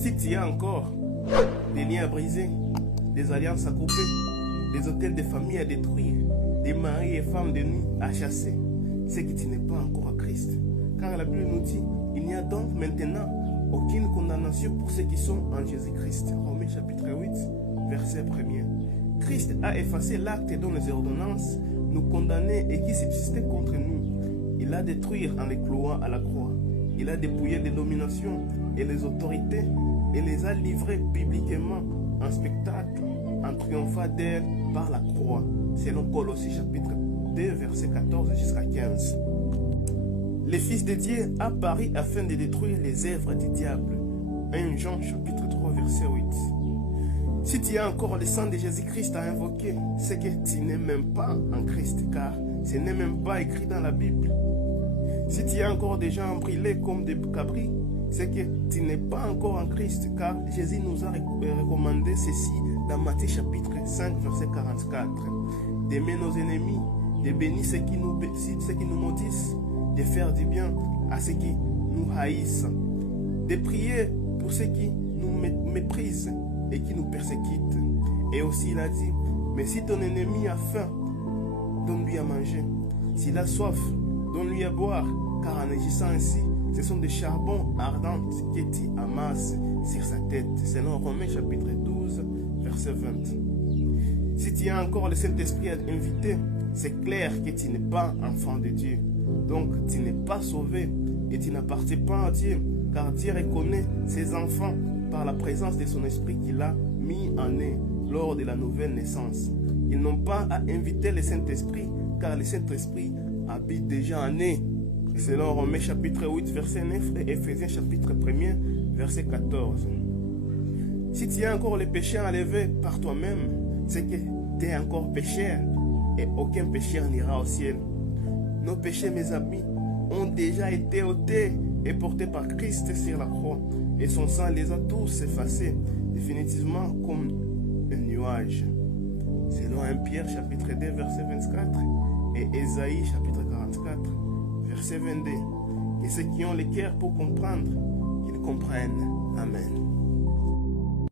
Si tu y a encore des liens à briser, des alliances à couper, des hôtels de famille à détruire, des maris et femmes de nuit à chasser, c'est que tu n'es pas encore à Christ. Car la Bible nous dit, il n'y a donc maintenant aucune condamnation pour ceux qui sont en Jésus-Christ. Romains chapitre 8, verset 1er. Christ a effacé l'acte dont les ordonnances nous condamnaient et qui subsistait contre nous. Il a détruit en les clouant à la croix. Il a dépouillé les dominations et les autorités et les a livrées publiquement en spectacle, en triomphant d'elles par la croix. Selon Colossiens chapitre 2, verset 14 jusqu'à 15. Le Fils de Dieu a paru afin de détruire les œuvres du diable. 1 Jean chapitre 3, verset 8. Si tu as encore le sang de Jésus-Christ à invoquer, c'est que tu n'es même pas en Christ, car ce n'est même pas écrit dans la Bible. Si tu as encore des gens brûlés comme des cabris, c'est que tu n'es pas encore en Christ, car Jésus nous a recommandé ceci dans Matthieu chapitre 5, verset 44. D'aimer nos ennemis, de bénir ceux qui nous maudissent, de faire du bien à ceux qui nous haïssent, de prier pour ceux qui nous méprisent et qui nous persécutent. Et aussi il a dit, mais si ton ennemi a faim, donne-lui à manger. S'il a soif, donne-lui à boire, car en agissant ainsi, ce sont des charbons ardents que tu amasses sur sa tête. Selon Romains chapitre 12, verset 20. Si tu as encore le Saint-Esprit à inviter, c'est clair que tu n'es pas enfant de Dieu. Donc tu n'es pas sauvé et tu n'appartiens pas à Dieu, car Dieu reconnaît ses enfants par la présence de son esprit qu'il a mis en eux lors de la nouvelle naissance. Ils n'ont pas à inviter le Saint-Esprit, car le Saint-Esprit habite déjà en eux. Selon Romains chapitre 8, verset 9 et Ephésiens chapitre 1er, verset 14. Si tu as encore les péchés enlevés par toi-même, c'est que tu es encore pécheur et aucun pécheur n'ira au ciel. Nos péchés, mes amis, ont déjà été ôtés et portés par Christ sur la croix. Et son sang les a tous effacés, définitivement comme un nuage. Selon 1 Pierre chapitre 2, verset 24 et Ésaïe chapitre 44, verset 22. Et ceux qui ont le cœur pour comprendre, qu'ils comprennent. Amen.